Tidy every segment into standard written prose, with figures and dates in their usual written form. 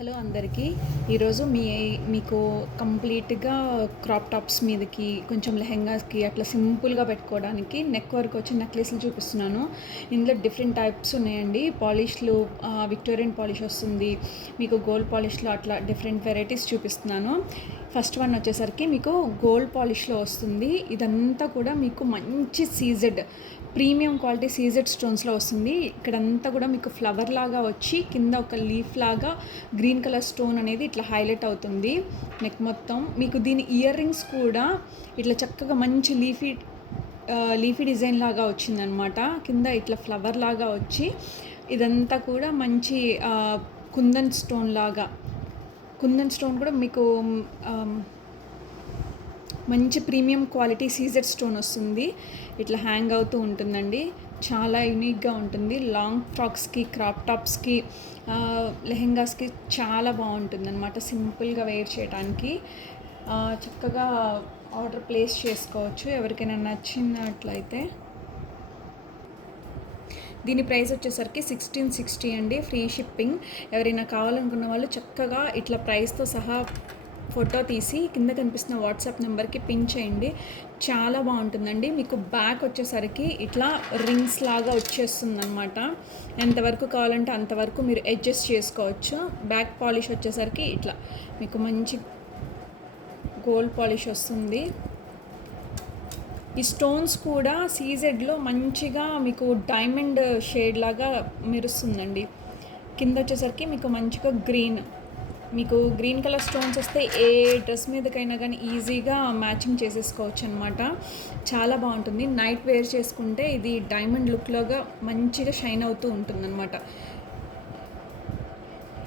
Hello అందరికీ. ఈరోజు మీకు కంప్లీట్గా క్రాప్ టాప్స్ మీదకి కొంచెం లెహెంగాస్కి అట్లా సింపుల్గా పెట్టుకోవడానికి నెక్ వర్క్ వచ్చి నెక్లెస్లు చూపిస్తున్నాను. ఇందులో డిఫరెంట్ టైప్స్ ఉన్నాయండి. పాలిష్లు విక్టోరియన్ పాలిష్ వస్తుంది, మీకు గోల్డ్ పాలిష్లో అట్లా డిఫరెంట్ వెరైటీస్ చూపిస్తున్నాను. ఫస్ట్ వన్ వచ్చేసరికి మీకు గోల్డ్ పాలిష్లో వస్తుంది. ఇదంతా కూడా మీకు మంచి సీజెడ్ ప్రీమియం క్వాలిటీ సీజెడ్ స్టోన్స్లో వస్తుంది. ఇక్కడంతా కూడా మీకు ఫ్లవర్ లాగా వచ్చి కింద ఒక లీఫ్ లాగా గ్రీన్ కలర్ స్టోన్ అనేది ఇట్లా హైలైట్ అవుతుంది నెక్ మొత్తం. మీకు దీని ఇయర్ రింగ్స్ కూడా ఇట్లా చక్కగా మంచి లీఫీ డిజైన్ లాగా వచ్చిందనమాట. కింద ఇట్లా ఫ్లవర్ లాగా వచ్చి ఇదంతా కూడా మంచి కుందన్ స్టోన్ కూడా మీకు మంచి ప్రీమియం క్వాలిటీ సీజెడ్ స్టోన్ వస్తుంది. ఇట్లా హ్యాంగ్ అవుతూ ఉంటుందండి. చాలా యూనిక్గా ఉంటుంది. లాంగ్ ఫ్రాక్స్కి, క్రాప్ టాప్స్కి, లెహెంగాస్కి చాలా బాగుంటుంది అనమాట. సింపుల్గా వేర్ చేయడానికి చక్కగా ఆర్డర్ ప్లేస్ చేసుకోవచ్చు ఎవరికైనా నచ్చినట్లయితే. దీని ప్రైస్ వచ్చేసరికి 1660 అండి, ఫ్రీ షిప్పింగ్. ఎవరైనా కావాలనుకున్న వాళ్ళు చక్కగా ఇట్లా ప్రైస్తో సహా ఫోటో తీసి కింద కనిపిస్తున్న వాట్సాప్ నెంబర్కి పిన్ చేయండి. చాలా బాగుంటుందండి. మీకు బ్యాక్ వచ్చేసరికి ఇట్లా రింగ్స్ లాగా వచ్చేస్తుంది అనమాట. ఎంతవరకు కావాలంటే అంతవరకు మీరు అడ్జస్ట్ చేసుకోవచ్చు. బ్యాక్ పాలిష్ వచ్చేసరికి ఇట్లా మీకు మంచి గోల్డ్ పాలిష్ వస్తుంది. ఈ స్టోన్స్ కూడా సీజెడ్లో మంచిగా మీకు డైమండ్ షేడ్ లాగా మెరుస్తుందండి. కింద వచ్చేసరికి మీకు మంచిగా గ్రీన్ కలర్ స్టోన్స్ వస్తే ఏ డ్రెస్ మీదకైనా కానీ ఈజీగా మ్యాచింగ్ చేసేసుకోవచ్చు అనమాట. చాలా బాగుంటుంది. నైట్ వేర్ చేసుకుంటే ఇది డైమండ్ లుక్లోగా మంచిగా షైన్ అవుతూ ఉంటుంది అనమాట.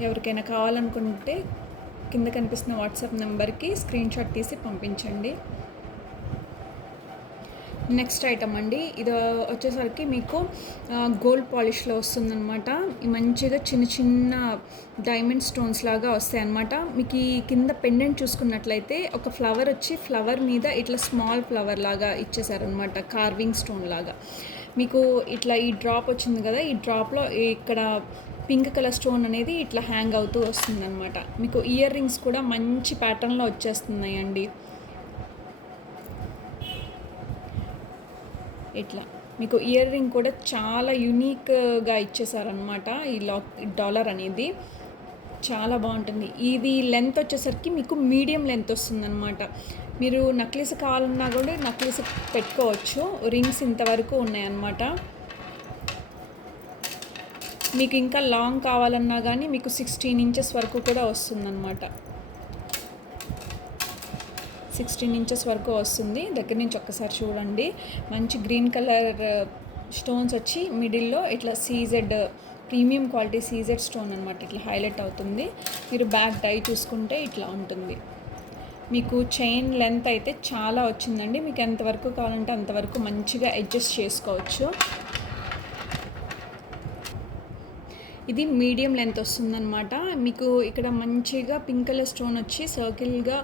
ఎవరికైనా కావాలనుకుంటే కింద కనిపిస్తున్న వాట్సాప్ నెంబర్కి స్క్రీన్ షాట్ తీసి పంపించండి. నెక్స్ట్ ఐటమ్ అండి, ఇది వచ్చేసరికి మీకు గోల్డ్ పాలిష్లో వస్తుందన్నమాట. మంచిగా చిన్న చిన్న డైమండ్ స్టోన్స్ లాగా వస్తాయి అన్నమాట. మీకు ఈ కింద పెండెంట్ చూసుకున్నట్లయితే ఒక ఫ్లవర్ వచ్చి ఫ్లవర్ మీద ఇట్లా స్మాల్ ఫ్లవర్ లాగా ఇచ్చేసారనమాట, కార్వింగ్ స్టోన్ లాగా. మీకు ఇట్లా ఈ డ్రాప్ వచ్చింది కదా, ఈ డ్రాప్లో ఇక్కడ పింక్ కలర్ స్టోన్ అనేది ఇట్లా హ్యాంగ్ అవుతూ వస్తుందన్నమాట. మీకు ఇయర్ రింగ్స్ కూడా మంచి ప్యాటర్న్లో వచ్చేస్తున్నాయండి. ఇట్లా మీకు ఇయర్ రింగ్ కూడా చాలా యూనిక్గా ఇచ్చేసారనమాట. ఈ డాలర్ అనేది చాలా బాగుంటుంది. ఇది లెంత్ వచ్చేసరికి మీకు మీడియం లెంత్ వస్తుందన్నమాట. మీరు నక్లీస్ కావాలన్నా కూడా నక్లీస్ పెట్టుకోవచ్చు. రింగ్స్ ఇంతవరకు ఉన్నాయన్నమాట. మీకు ఇంకా లాంగ్ కావాలన్నా కానీ మీకు 16 ఇంచెస్ వరకు కూడా వస్తుందన్నమాట. 16 ఇంచెస్ వరకు వస్తుంది. దగ్గర నుంచి ఒక్కసారి చూడండి. మంచి గ్రీన్ కలర్ స్టోన్స్ వచ్చి మిడిల్లో ఇట్లా CZ premium quality CZ stone అనమాట, ఇట్లా హైలైట్ అవుతుంది. మీరు బ్యాక్ డై చూసుకుంటే ఇట్లా ఉంటుంది. మీకు చైన్ లెంత్ అయితే చాలా వచ్చిందండి. మీకు ఎంతవరకు కావాలంటే అంతవరకు మంచిగా అడ్జస్ట్ చేసుకోవచ్చు. ఇది మీడియం లెంత్ వస్తుందన్నమాట. మీకు ఇక్కడ మంచిగా పింక్ కలర్ స్టోన్ వచ్చి సర్కిల్గా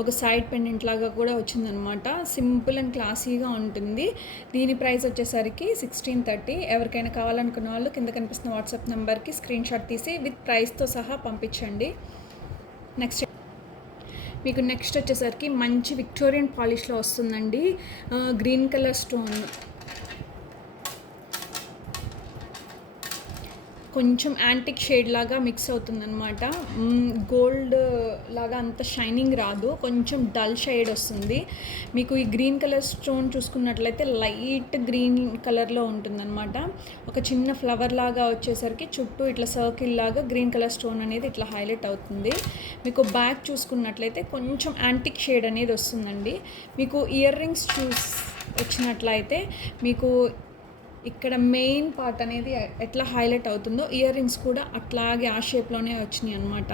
ఒక సైడ్ పెండెంట్ లాగా కూడా వచ్చిందనమాట. సింపుల్ అండ్ క్లాసీగా ఉంటుంది. దీని ప్రైస్ వచ్చేసరికి 1630. ఎవరికైనా కావాలనుకున్న వాళ్ళు కింద కనిపిస్తున్న వాట్సాప్ నెంబర్కి స్క్రీన్ షాట్ తీసి విత్ ప్రైస్తో సహా పంపించండి. నెక్స్ట్ వచ్చేసరికి మంచి విక్టోరియన్ పాలిష్లో వస్తుందండి. గ్రీన్ కలర్ స్టోన్ కొంచెం యాంటిక్ షేడ్ లాగా మిక్స్ అవుతుందన్నమాట. గోల్డ్ లాగా అంత షైనింగ్ రాదు, కొంచెం డల్ షేడ్ వస్తుంది. మీకు ఈ గ్రీన్ కలర్ స్టోన్ చూసుకున్నట్లయితే లైట్ గ్రీన్ కలర్లో ఉంటుందన్నమాట. ఒక చిన్న ఫ్లవర్ లాగా వచ్చేసరికి చుట్టూ ఇట్లా సర్కిల్ లాగా గ్రీన్ కలర్ స్టోన్ అనేది ఇట్లా హైలైట్ అవుతుంది. మీకు బ్యాక్ చూసుకున్నట్లయితే కొంచెం యాంటిక్ షేడ్ అనేది వస్తుందండి. మీకు ఇయర్ రింగ్స్ వచ్చినట్లయితే మీకు ఇక్కడ మెయిన్ పార్ట్ అనేది ఎట్లా హైలైట్ అవుతుందో ఇయర్ రింగ్స్ కూడా అట్లాగే ఆ షేప్లోనే వచ్చినాయి అన్నమాట.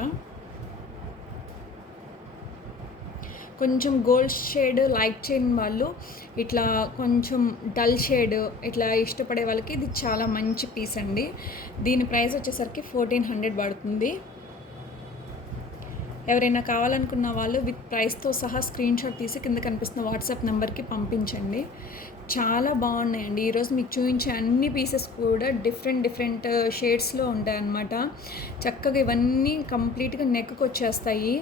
కొంచెం గోల్డ్ షేడ్ లైట్ చేయని వాళ్ళు, ఇట్లా కొంచెం డల్ షేడ్ ఇట్లా ఇష్టపడే వాళ్ళకి ఇది చాలా మంచి పీస్ అండి. దీని ప్రైస్ వచ్చేసరికి 1400 పడుతుంది. ఎవరైనా కావాలనుకున్న వాళ్ళు విత్ ప్రైస్తో సహా స్క్రీన్ షాట్ తీసి కింద కనిపిస్తున్న వాట్సాప్ నెంబర్కి పంపించండి. చాలా బాగున్నాయండి. ఈరోజు మీకు చూపించే అన్ని పీసెస్ కూడా డిఫరెంట్ షేడ్స్లో ఉంటాయన్నమాట. చక్కగా ఇవన్నీ కంప్లీట్గా నెక్కి వచ్చేస్తాయి.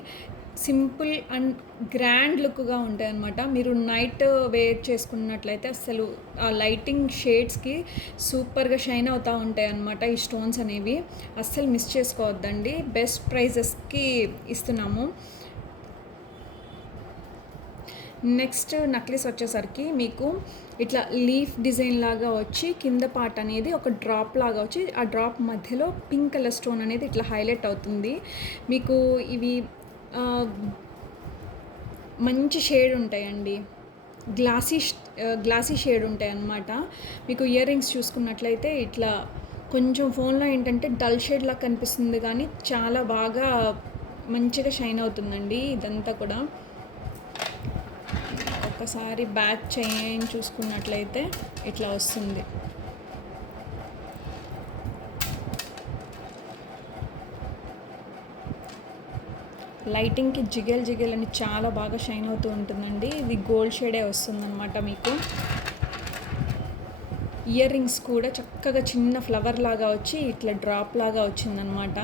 సింపుల్ అండ్ గ్రాండ్ లుక్గా ఉంటాయి అన్నమాట. మీరు నైట్ వేర్ చేసుకున్నట్లయితే అసలు ఆ లైటింగ్ షేడ్స్కి సూపర్గా షైన్ అవుతూ ఉంటాయి అన్నమాట. ఈ స్టోన్స్ అనేవి అస్సలు మిస్ చేసుకోవద్దండి. బెస్ట్ ప్రైజెస్కి ఇస్తున్నాము. నెక్స్ట్ నక్లెస్ వచ్చేసరికి మీకు ఇట్లా లీఫ్ డిజైన్ లాగా వచ్చి కింద పార్ట్ అనేది ఒక డ్రాప్ లాగా వచ్చి ఆ డ్రాప్ మధ్యలో పింక్ కలర్ స్టోన్ అనేది ఇట్లా హైలైట్ అవుతుంది. మీకు ఇవి మంచి షేడ్ ఉంటాయండి. గ్లాసీ షేడ్ ఉంటాయి అన్నమాట. మీకు ఇయర్ రింగ్స్ చూసుకున్నట్లయితే ఇట్లా కొంచెం ఫోన్లో ఏంటంటే డల్ షేడ్ లాగా కనిపిస్తుంది, కానీ చాలా బాగా మంచిగా షైన్ అవుతుందండి ఇదంతా కూడా. ఒకసారి బ్యాక్ చైన్ చూసుకున్నట్లయితే ఇట్లా వస్తుంది. లైటింగ్కి జిగేల్ అని చాలా బాగా షైన్ అవుతూ ఉంటుందండి. ఇది గోల్డ్ షేడే వస్తుందన్నమాట. మీకు ఇయర్ రింగ్స్ కూడా చక్కగా చిన్న ఫ్లవర్ లాగా వచ్చి ఇట్లా డ్రాప్ లాగా వచ్చిందనమాట.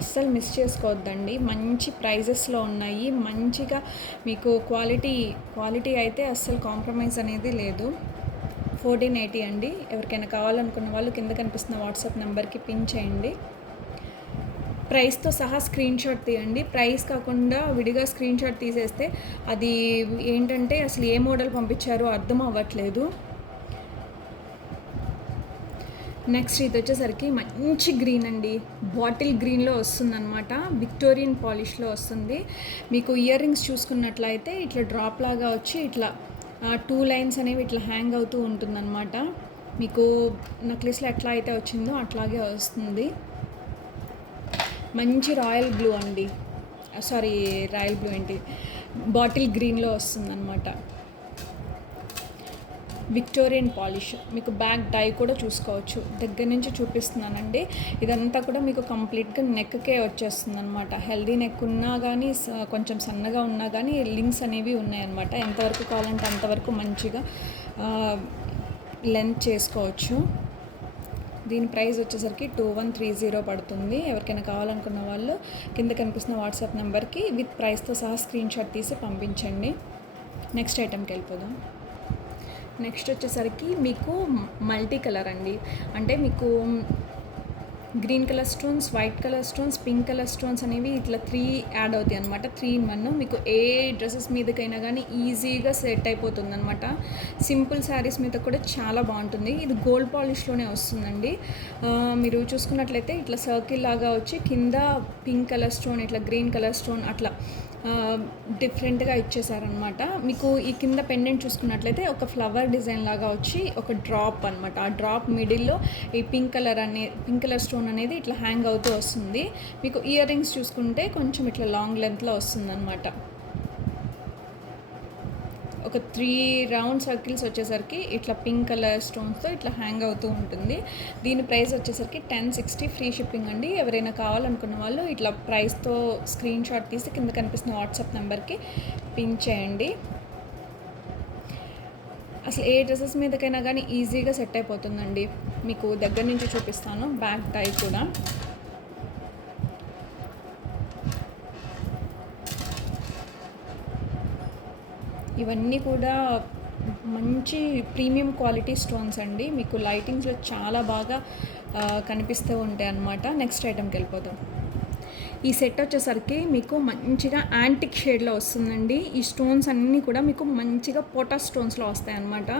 అస్సలు మిస్ చేసుకోవద్దండి. మంచి ప్రైజెస్లో ఉన్నాయి. మంచిగా మీకు క్వాలిటీ అయితే అస్సలు కాంప్రమైజ్ అనేది లేదు. 1480 అండి. ఎవరికైనా కావాలనుకున్న వాళ్ళు కింద కనిపిస్తున్న వాట్సాప్ నెంబర్కి పిన్ చేయండి. ప్రైస్తో సహా స్క్రీన్ షాట్ తీయండి. ప్రైస్ కాకుండా విడిగా స్క్రీన్ షాట్ తీసేస్తే అది ఏంటంటే అసలు ఏ మోడల్ పంపించారో అర్థం అవ్వట్లేదు. నెక్స్ట్ ఇది వచ్చేసరికి మంచి గ్రీన్ అండి. బాటిల్ గ్రీన్లో వస్తుందన్నమాట. విక్టోరియన్ పాలిష్లో వస్తుంది. మీకు ఇయర్ రింగ్స్ చూసుకున్నట్లయితే ఇట్లా డ్రాప్ లాగా వచ్చి ఇట్లా 2 లైన్స్ అనేవి ఇట్లా హ్యాంగ్ అవుతూ ఉంటుందన్నమాట. మీకు నెక్లెస్లో ఎట్లా అయితే వచ్చిందో అట్లాగే వస్తుంది. మంచి రాయల్ బ్లూ అండి. రాయల్ బ్లూ ఏంటి, బాటిల్ గ్రీన్లో వస్తుందన్నమాట. Victorian polish. మీకు బ్యాక్ డై కూడా చూసుకోవచ్చు. దగ్గర నుంచి చూపిస్తున్నానండి. ఇదంతా కూడా మీకు కంప్లీట్గా నెక్కే వచ్చేస్తుంది అనమాట. హెల్దీ నెక్ ఉన్నా కానీ కొంచెం సన్నగా ఉన్నా కానీ లింక్స్ అనేవి ఉన్నాయన్నమాట. ఎంతవరకు కావాలంటే అంతవరకు మంచిగా లెంత్ చేసుకోవచ్చు. దీని ప్రైస్ వచ్చేసరికి 2130 పడుతుంది. ఎవరికైనా కావాలనుకున్న వాళ్ళు కింద కనిపిస్తున్న వాట్సాప్ నెంబర్కి విత్ ప్రైస్తో సహా స్క్రీన్ షాట్ తీసి పంపించండి. నెక్స్ట్ ఐటెంకి వెళ్ళిపోదాం. నెక్స్ట్ వచ్చేసరికి మీకు మల్టీ కలర్ అండి. అంటే మీకు green colour stones, white colour stones, pink colour stones అనేవి ఇట్లా 3 యాడ్ అవుతాయి అనమాట. 3 in 1. మీకు ఏ డ్రెస్సెస్ మీదకైనా కానీ ఈజీగా సెట్ అయిపోతుంది అనమాట. సింపుల్ శారీస్ మీద కూడా చాలా బాగుంటుంది. ఇది గోల్డ్ పాలిష్లోనే వస్తుందండి. మీరు చూసుకున్నట్లయితే ఇట్లా సర్కిల్ లాగా వచ్చి కింద పింక్ కలర్ స్టోన్, ఇట్లా గ్రీన్ కలర్ స్టోన్ అట్లా డిఫరెంట్గా ఇచ్చేసారనమాట. మీకు ఈ కింద పెండెంట్ చూసుకున్నట్లయితే ఒక ఫ్లవర్ డిజైన్ లాగా వచ్చి ఒక డ్రాప్ అనమాట. ఆ డ్రాప్ మిడిల్లో ఈ పింక్ కలర్ స్టోన్ అనేది ఇట్లా హ్యాంగ్ అవుతూ వస్తుంది. మీకు ఇయర్ రింగ్స్ చూసుకుంటే కొంచెం ఇట్లా లాంగ్ లెంత్లో వస్తుందన్నమాట. ఒక 3 రౌండ్ సర్కిల్స్ వచ్చేసరికి ఇట్లా పింక్ కలర్ స్టోన్స్తో ఇట్లా హ్యాంగ్ అవుతూ ఉంటుంది. దీని ప్రైస్ వచ్చేసరికి 1060 ఫ్రీ షిప్పింగ్ అండి. ఎవరైనా కావాలనుకున్న వాళ్ళు ఇట్లా ప్రైస్తో స్క్రీన్ షాట్ తీసి కింద కనిపిస్తున్న వాట్సాప్ నెంబర్కి పిన్ చేయండి. అసలు ఏ డ్రెస్సెస్ మీదకైనా కానీ ఈజీగా సెట్ అయిపోతుందండి. మీకు దగ్గర నుంచి చూపిస్తాను. బ్యాక్ డై కూడా ఇవన్నీ కూడా మంచి ప్రీమియం క్వాలిటీ స్టోన్స్ అండి. మీకు లైటింగ్స్లో చాలా బాగా కనిపిస్తూ ఉంటాయి అన్నమాట. నెక్స్ట్ ఐటెంకి వెళ్ళిపోదాం. ఈ సెట్ వచ్చేసరికి మీకు మంచిగా యాంటిక్ షేడ్లో వస్తుందండి. ఈ స్టోన్స్ అన్నీ కూడా మీకు మంచిగా పోటా స్టోన్స్లో వస్తాయి అన్నమాట.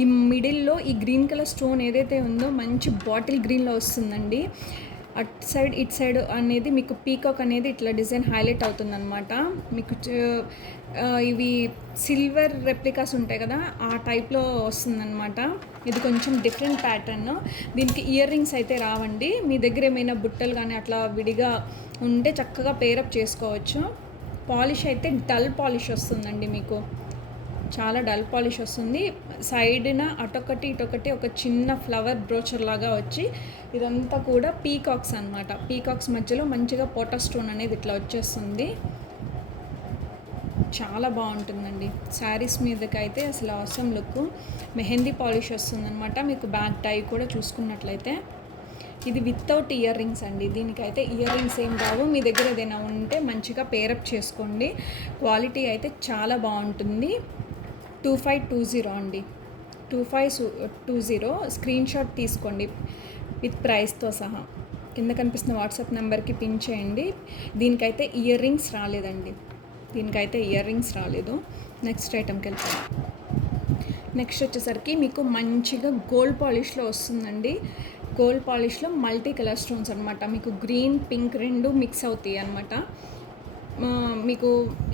ఈ మిడిల్లో ఈ గ్రీన్ కలర్ స్టోన్ ఏదైతే ఉందో మంచి బాటిల్ గ్రీన్లో వస్తుందండి. ఇట్ సైడ్ అనేది మీకు పీకాక్ అనేది ఇట్లా డిజైన్ హైలైట్ అవుతుందన్నమాట. మీకు ఇవి సిల్వర్ రెప్లికాస్ ఉంటాయి కదా, ఆ టైప్లో వస్తుందన్నమాట. ఇది కొంచెం డిఫరెంట్ ప్యాటర్న్. దీనికి ఇయర్ రింగ్స్ అయితే రావండి. మీ దగ్గర ఏమైనా బుట్టలు కానీ అట్లా విడిగా ఉంటే చక్కగా పేరప్ చేసుకోవచ్చు. పాలిష్ అయితే డల్ పాలిష్ వస్తుందండి మీకు. చాలా డల్ పాలిష్ వస్తుంది. సైడ్న అటొకటి ఇటొకటి ఒక చిన్న ఫ్లవర్ బ్రోచర్ లాగా వచ్చి ఇదంతా కూడా పీకాక్స్ అనమాట. పీకాక్స్ మధ్యలో మంచిగా పోటా స్టోన్ అనేది ఇట్లా వచ్చేస్తుంది. చాలా బాగుంటుందండి. శారీస్ మీదకైతే అసలు అవసరం లుక్. మెహందీ పాలిష్ వస్తుందన్నమాట. మీకు బ్యాక్ టై కూడా చూసుకున్నట్లయితే ఇది వితౌట్ ఇయర్ రింగ్స్ అండి. దీనికైతే ఇయర్ రింగ్స్ ఏం రావు. మీ దగ్గర ఏదైనా ఉంటే మంచిగా పేరప్ చేసుకోండి. క్వాలిటీ అయితే చాలా బాగుంటుంది. 2520 అండి. 2520 స్క్రీన్ షాట్ తీసుకోండి విత్ ప్రైస్తో సహా. కింద కనిపిస్తున్న వాట్సాప్ నెంబర్కి పిన్ చేయండి. దీనికైతే ఇయర్ రింగ్స్ రాలేదండి. నెక్స్ట్ ఐటెంకి వెళ్తాను. నెక్స్ట్ వచ్చేసరికి మీకు మంచిగా గోల్డ్ పాలిష్లో వస్తుందండి. గోల్డ్ పాలిష్లో మల్టీ కలర్ స్టోన్స్ అనమాట. మీకు గ్రీన్ పింక్ రెండు మిక్స్ అవుతాయి అనమాట. మీకు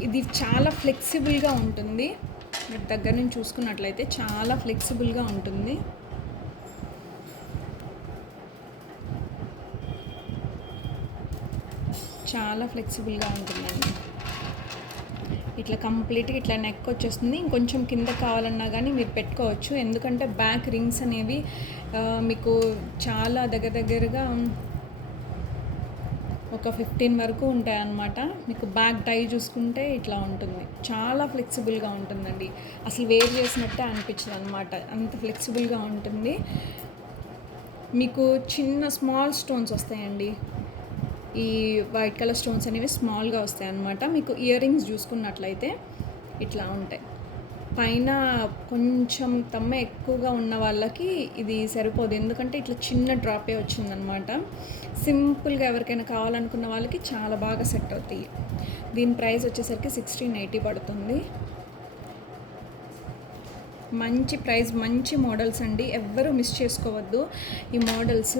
ఇది చాలా ఫ్లెక్సిబుల్గా ఉంటుంది. మీరు దగ్గర నుంచి చూసుకున్నట్లయితే చాలా ఫ్లెక్సిబుల్గా ఉంటుంది. చాలా ఫ్లెక్సిబుల్గా ఉంటుందండి. ఇట్లా కంప్లీట్గా ఇట్లా నెక్ వచ్చేస్తుంది. ఇంకొంచెం కింద కావాలన్నా కానీ మీరు పెట్టుకోవచ్చు. ఎందుకంటే బ్యాక్ రింగ్స్ అనేవి మీకు చాలా దగ్గరగా ఒక 15 వరకు ఉంటాయన్నమాట. మీకు బ్యాక్ టై చూసుకుంటే ఇట్లా ఉంటుంది. చాలా ఫ్లెక్సిబుల్గా ఉంటుందండి. అసలు వేర్ చేసినట్టే అనిపించదు అనమాట. అంత ఫ్లెక్సిబుల్గా ఉంటుంది. మీకు చిన్న స్మాల్ స్టోన్స్ వస్తాయండి. ఈ వైట్ కలర్ స్టోన్స్ అనేవి స్మాల్గా వస్తాయి అన్నమాట. మీకు ఇయర్ రింగ్స్ చూసుకున్నట్లయితే ఇట్లా ఉంటాయి. పైన కొంచెం తమ్మ ఎక్కువగా ఉన్న వాళ్ళకి ఇది సరిపోదు. ఎందుకంటే ఇట్లా చిన్న డ్రాపే వచ్చిందనమాట. సింపుల్గా ఎవరికైనా కావాలనుకున్న వాళ్ళకి చాలా బాగా సెట్ అవుతాయి. దీని ప్రైస్ వచ్చేసరికి 1680 పడుతుంది. మంచి ప్రైస్, మంచి మోడల్స్ అండి. ఎవ్వరూ మిస్ చేసుకోవద్దు ఈ మోడల్స్.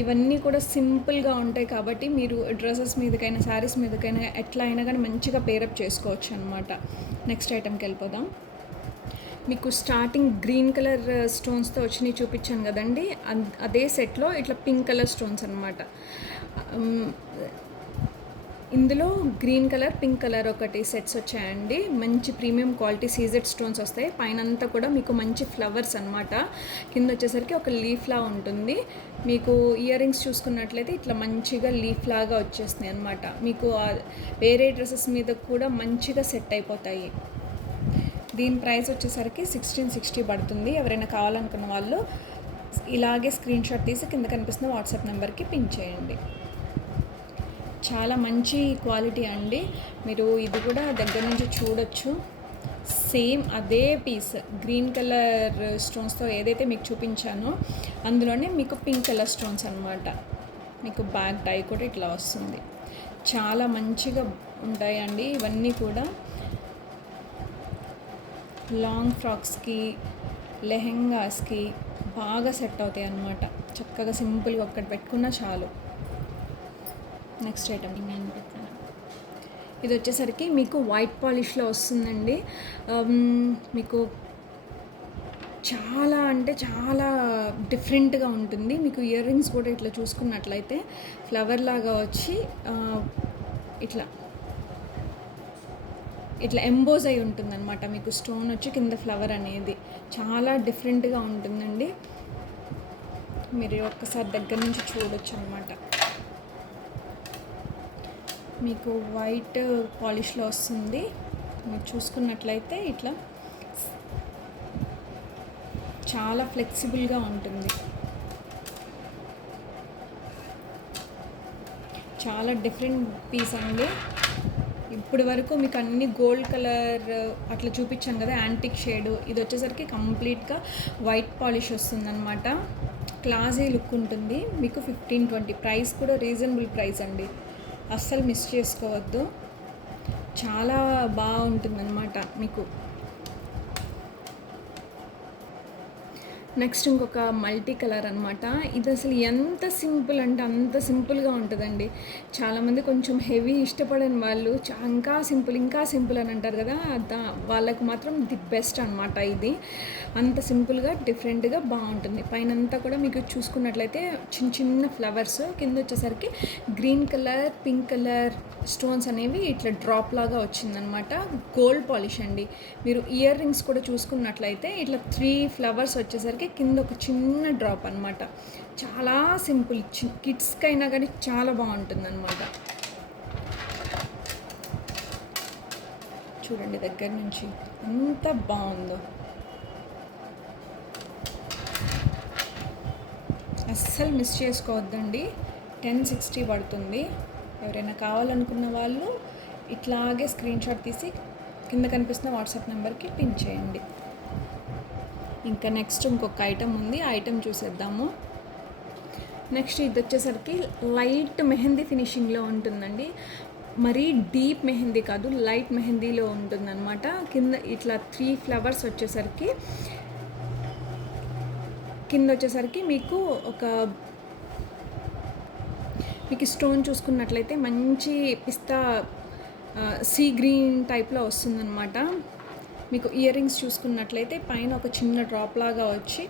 ఇవన్నీ కూడా సింపుల్గా ఉంటాయి కాబట్టి మీరు డ్రెస్సెస్ మీదకైనా శారీస్ మీదకైనా ఎట్లా అయినా కానీ మంచిగా పేరప్ చేసుకోవచ్చు అనమాట. నెక్స్ట్ ఐటెంకి వెళ్ళిపోదాం. మీకు స్టార్టింగ్ గ్రీన్ కలర్ స్టోన్స్తో వచ్చినవి చూపించాను కదండి. అదే సెట్లో ఇట్లా పింక్ కలర్ స్టోన్స్ అనమాట. ఇందులో గ్రీన్ కలర్, పింక్ కలర్ ఒకటి సెట్స్ వచ్చాయండి. మంచి ప్రీమియం క్వాలిటీ సీజెడ్ స్టోన్స్ వస్తాయి. పైనంతా కూడా మీకు మంచి ఫ్లవర్స్ అనమాట. కింద వచ్చేసరికి ఒక లీఫ్లా ఉంటుంది. మీకు ఇయర్ రింగ్స్ చూసుకున్నట్లయితే ఇట్లా మంచిగా లీఫ్ లాగా వచ్చేస్తున్నాయి అనమాట. మీకు వేరే డ్రెస్సెస్ మీద కూడా మంచిగా సెట్ అయిపోతాయి. దీని ప్రైస్ వచ్చేసరికి 1660 పడుతుంది. ఎవరైనా కావాలనుకున్న వాళ్ళు ఇలాగే స్క్రీన్ షాట్ తీసి కింద కనిపిస్తున్న వాట్సాప్ నెంబర్కి పిన్ చేయండి. చాలా మంచి క్వాలిటీ అండి. మీరు ఇది కూడా దగ్గర నుంచి చూడొచ్చు. సేమ్ అదే పీస్ గ్రీన్ కలర్ స్టోన్స్తో ఏదైతే మీకు చూపించానో అందులోనే మీకు పింక్ కలర్ స్టోన్స్ అనమాట. మీకు బ్యాక్ టై కూడా ఇట్లా వస్తుంది. చాలా మంచిగా ఉంటాయండి. ఇవన్నీ కూడా లాంగ్ ఫ్రాక్స్కి, లెహెంగాస్కి బాగా సెట్ అవుతాయి అన్నమాట. చక్కగా సింపుల్గా ఒక్కటి పెట్టుకున్నా చాలు. నెక్స్ట్ ఐటమ్ ఇది వచ్చేసరికి మీకు వైట్ పాలిష్లో వస్తుందండి. మీకు చాలా అంటే చాలా డిఫరెంట్గా ఉంటుంది. మీకు ఇయర్ రింగ్స్ కూడా ఇట్లా చూసుకున్నట్లయితే ఫ్లవర్ లాగా వచ్చి ఇట్లా ఎంబోజ్ అయి ఉంటుందన్నమాట. మీకు స్టోన్ వచ్చి కింద ఫ్లవర్ అనేది చాలా డిఫరెంట్గా ఉంటుందండి. మీరు ఒక్కసారి దగ్గర నుంచి చూడొచ్చు అనమాట. మీకు వైట్ పాలిష్లో వస్తుంది. మీరు చూసుకున్నట్లయితే ఇట్లా చాలా ఫ్లెక్సిబుల్గా ఉంటుంది. చాలా డిఫరెంట్ పీస్ అండి. ఇప్పటి వరకు మీకు అన్ని గోల్డ్ కలర్ అట్లా చూపించాను కదా, యాంటిక్ షేడు. ఇది వచ్చేసరికి కంప్లీట్గా వైట్ పాలిష్ వస్తుందన్నమాట. క్లాసీ లుక్ ఉంటుంది. మీకు 1520. ప్రైస్ కూడా రీజనబుల్ ప్రైస్ అండి. అస్సలు మిస్ చేసుకోవద్దు. చాలా బాగుంటుందన్నమాట. మీకు నెక్స్ట్ ఇంకొక మల్టీ కలర్ అనమాట. ఇది అసలు ఎంత సింపుల్ అంటే అంత సింపుల్‌గా ఉంటదండి. చాలామంది కొంచెం హెవీ ఇష్టపడని వాళ్ళు ఇంకా సింపుల్ అని అంటారు కదా! వాళ్ళకి మాత్రం ది బెస్ట్ అనమాట ఇది. అంత సింపుల్‌గా, డిఫరెంట్‌గా బావుంటుంది. పైనంతా కూడా మీకు చూసుకున్నట్లయితే చిన్న చిన్న ఫ్లవర్స్, కిందొచ్చేసరికి green colour, pink colour stones అనేవి ఇట్లా డ్రాప్ లాగా వచ్చిందనమాట. గోల్డ్ పాలిష్ అండి. మీరు ఇయర్ రింగ్స్ కూడా చూసుకున్నట్లయితే ఇట్లా 3 ఫ్లవర్స్ వచ్చేసరికి కింద ఒక చిన్న డ్రాప్ అనమాట. చాలా సింపుల్, కిడ్స్‌కైనా కానీ చాలా బాగుంటుందన్నమాట. చూడండి దగ్గర నుంచి ఎంత బాగుందో, అస్సలు మిస్ చేసుకోవద్దండి. 1060 పడుతుంది. ఎవరైనా కావాలనుకున్న వాళ్ళు ఇట్లాగే స్క్రీన్ షాట్ తీసి కింద కనిపిస్తున్న వాట్సాప్ నెంబర్కి పిన్ చేయండి. ఇంకా నెక్స్ట్ ఇంకొక ఐటమ్ ఉంది, ఆ ఐటమ్ చూసేద్దాము. నెక్స్ట్ ఇది వచ్చేసరికి లైట్ మెహందీ ఫినిషింగ్లో ఉంటుందండి. మరీ డీప్ మెహందీ కాదు, లైట్ మెహందీలో ఉంటుందన్నమాట. కింద ఇట్లా 3 ఫ్లవర్స్ వచ్చేసరికి మీకు మీకు స్టోన్ చూసుకున్నట్లయితే మంచి పిస్తా సీ గ్రీన్ టైప్లో వస్తుందన్నమాట. మీకు ఇయర్ రింగ్స్ చూసుకున్నట్లయితే పైన ఒక చిన్న డ్రాప్ లాగా వచ్చి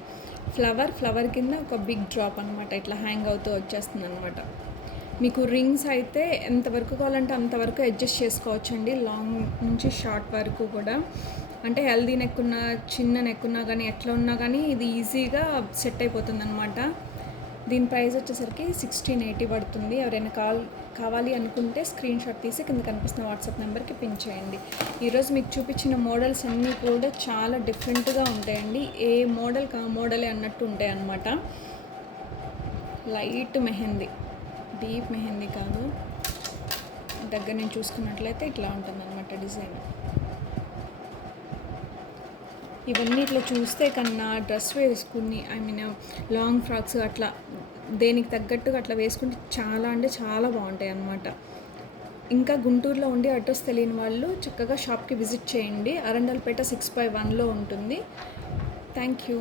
ఫ్లవర్ కింద ఒక బిగ్ డ్రాప్ అనమాట, ఇట్లా హ్యాంగ్ అవుతూ వచ్చేస్తుంది అనమాట. మీకు రింగ్స్ అయితే ఎంతవరకు కావాలంటే అంతవరకు అడ్జస్ట్ చేసుకోవచ్చండి, లాంగ్ నుంచి షార్ట్ వరకు కూడా. అంటే హెల్దీ నెక్ ఉన్నా, చిన్న నెక్ ఉన్నా కానీ, ఎట్లా ఉన్నా కానీ ఇది ఈజీగా సెట్ అయిపోతుంది అనమాట. దీని ప్రైస్ వచ్చేసరికి 1680 పడుతుంది. ఎవరైనా కావాలి అనుకుంటే స్క్రీన్ షాట్ తీసి కింద కనిపిస్తున్న వాట్సాప్ నెంబర్కి పిన్ చేయండి. ఈరోజు మీకు చూపించిన మోడల్స్ అన్నీ కూడా చాలా డిఫరెంట్గా ఉంటాయండి. ఏ మోడల్కి ఆ మోడలే అన్నట్టు ఉంటాయి అన్నమాట. లైట్ మెహందీ, డీప్ మెహందీ కాదు. దగ్గర నుంచి చూసుకున్నట్లయితే ఇట్లా ఉంటుంది అన్నమాట డిజైన్. ఇవన్నీ ఇట్లా చూస్తే కన్నా డ్రెస్ వేసుకుని, లాంగ్ ఫ్రాక్స్ అట్లా దేనికి తగ్గట్టుగా అట్లా వేసుకుంటే చాలా అంటే చాలా బాగుంటాయి అన్నమాట. ఇంకా గుంటూరులో ఉండి అడ్రస్ తెలియని వాళ్ళు చక్కగా షాప్కి విజిట్ చేయండి. అరండల్పేట 6/1లో ఉంటుంది. Thank you.